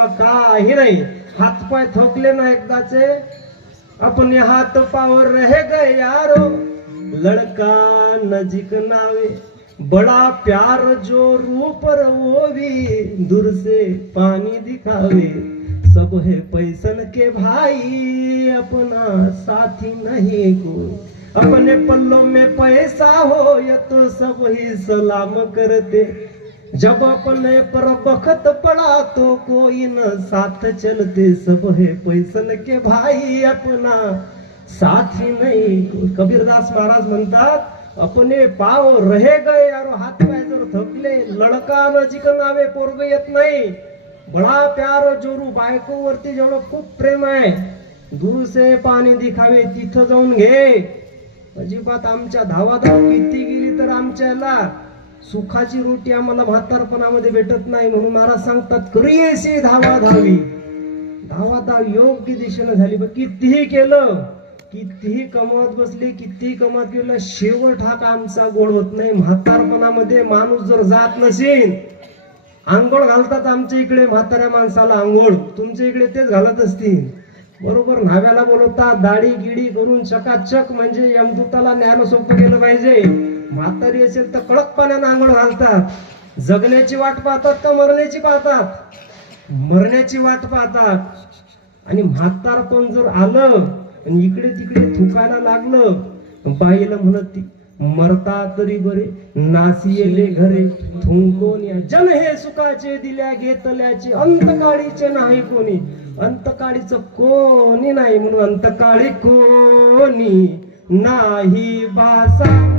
बाबा काही नाही, हातपाय थकले ना एकदाचे, अपने हाथ पावर रह गए यारो, लड़का नजीक नावे, बड़ा प्यार जो रूप वो भी दूर से पानी दिखावे, सब है पैसन के भाई अपना साथी नहीं कोई, अपने पल्लों में पैसा हो या तो सब ही सलाम करते, जब अपने पर बखत पड़ा तो कोई न साथ चलते, सब है पैसन के भाई अपना साथी नहीं। कबीरदास महाराज म्हणतात, अपने पाव रहे गए यारो, हात पाय जर थकले, लडका नजीक नावे, पोरग येत नाही, बडा प्यार जोरू, बायको वरती जेवढं खूप प्रेम आहे, दूर से पाणी दिखावे, तिथं जाऊन घे। अजिबात आमच्या धावाधाव किती गेली तर आमच्याला सुखाची रोटी आम्हाला म्हातारपणामध्ये भेटत नाही, म्हणून महाराज सांगतात, करूयेसी धावाधावी, धावाधाव योग्य दिशेने झाली, कितीही केलं, कितीही कमवत बसले, कितीही कमवत गेलं, शेवट हा आमचा गोड होत नाही। म्हातारपणामध्ये माणूस जर जात नसेल, आंघोळ घालतात आमच्या इकडे म्हाताऱ्या माणसाला आंघोळ, तुमच्या इकडे तेच घालत असतील, बरोबर न्हाव्याला बोलवतात, दाढी गिडी करून चकाचक, म्हणजे यमदूताला न्यायला सोपं केलं पाहिजे। म्हातारी असेल तर कडक पाण्यानं आंघोळ घालतात, जगण्याची वाट पाहतात का मरण्याची पाहतात? मरण्याची वाट पाहतात। आणि म्हातारपण जर आलं आणि इकडे तिकडे थुकायला लागलं, बाईला म्हणत, मरता तरी बरे, नासियेले घरे थुंकोन या, जन हे सुखाचे दिल्या घेतल्याचे, अंतकाळीचे नाही कोणी, अंतकाळीच कोणी नाही, म्हणून अंतकाळी कोणी नाही बासा।